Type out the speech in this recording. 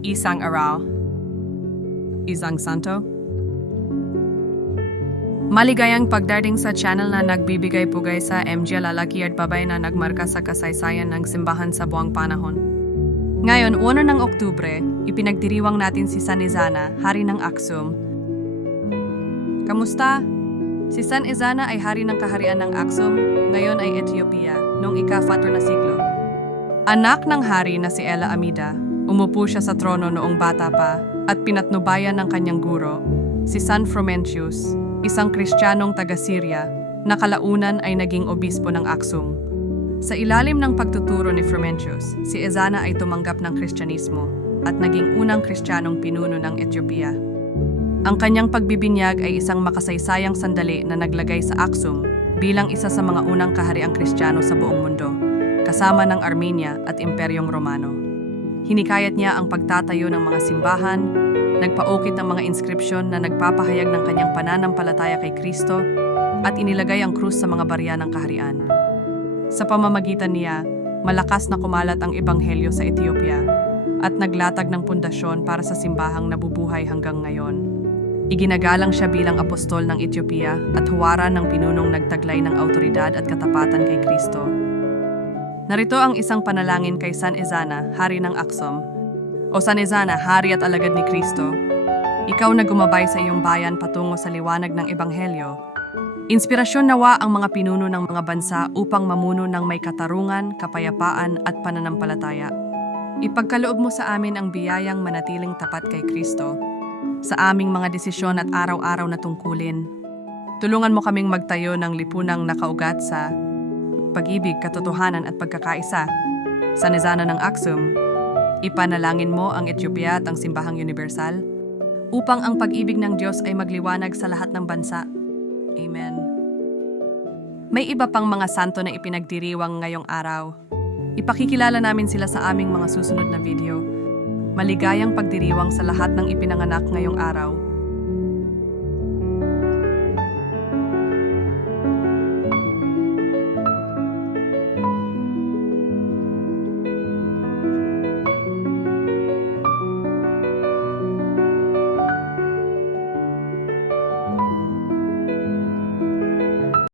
Isang araw. Isang santo. Maligayang pagdating sa channel na nagbibigay pugay sa MJ lalaki at babae na nagmarka sa kasaysayan ng simbahan sa buwang panahon. Ngayon, 1 ng Oktubre, ipinagdiriwang natin si San Izana, hari ng Aksum. Kamusta? Si San Izana ay hari ng kaharian ng Aksum, ngayon ay Ethiopia, noong ika-4 na siglo. Anak ng hari na si Ella Amida, umupo siya sa trono noong bata pa at pinatnubayan ng kanyang guro, si San Frumentius, isang Kristiyanong taga-Syria na kalaunan ay naging obispo ng Aksum. Sa ilalim ng pagtuturo ni Frumentius, si Ezana ay tumanggap ng Kristyanismo at naging unang Kristiyanong pinuno ng Ethiopia. Ang kanyang pagbibinyag ay isang makasaysayang sandali na naglagay sa Aksum bilang isa sa mga unang kahariang Kristiyano sa buong mundo, kasama ng Armenia at Imperyong Romano. Hinikayat niya ang pagtatayo ng mga simbahan, nagpaukit ng mga inskripsyon na nagpapahayag ng kanyang pananampalataya kay Kristo, at inilagay ang krus sa mga barya ng kaharian. Sa pamamagitan niya, malakas na kumalat ang ebanghelyo sa Ethiopia at naglatag ng pundasyon para sa simbahang nabubuhay hanggang ngayon. Iginagalang siya bilang apostol ng Ethiopia at huwaran ng pinunong nagtaglay ng autoridad at katapatan kay Kristo. Narito ang isang panalangin kay San Ezana, hari ng Aksom. O San Ezana, hari at alagad ni Kristo, ikaw na gumabay sa iyong bayan patungo sa liwanag ng Ebanghelyo. Inspirasyon nawa ang mga pinuno ng mga bansa upang mamuno ng may katarungan, kapayapaan at pananampalataya. Ipagkaloob mo sa amin ang biyayang manatiling tapat kay Kristo sa aming mga desisyon at araw-araw na tungkulin. Tulungan mo kaming magtayo ng lipunang nakaugat sa pag-ibig, katotohanan at pagkakaisa. Sa Nizana ng Aksum, ipanalangin mo ang Ethiopia at ang Simbahang Universal upang ang pag-ibig ng Diyos ay magliwanag sa lahat ng bansa. Amen. May iba pang mga santo na ipinagdiriwang ngayong araw. Ipakikilala namin sila sa aming mga susunod na video. Maligayang pagdiriwang sa lahat ng ipinanganak ngayong araw.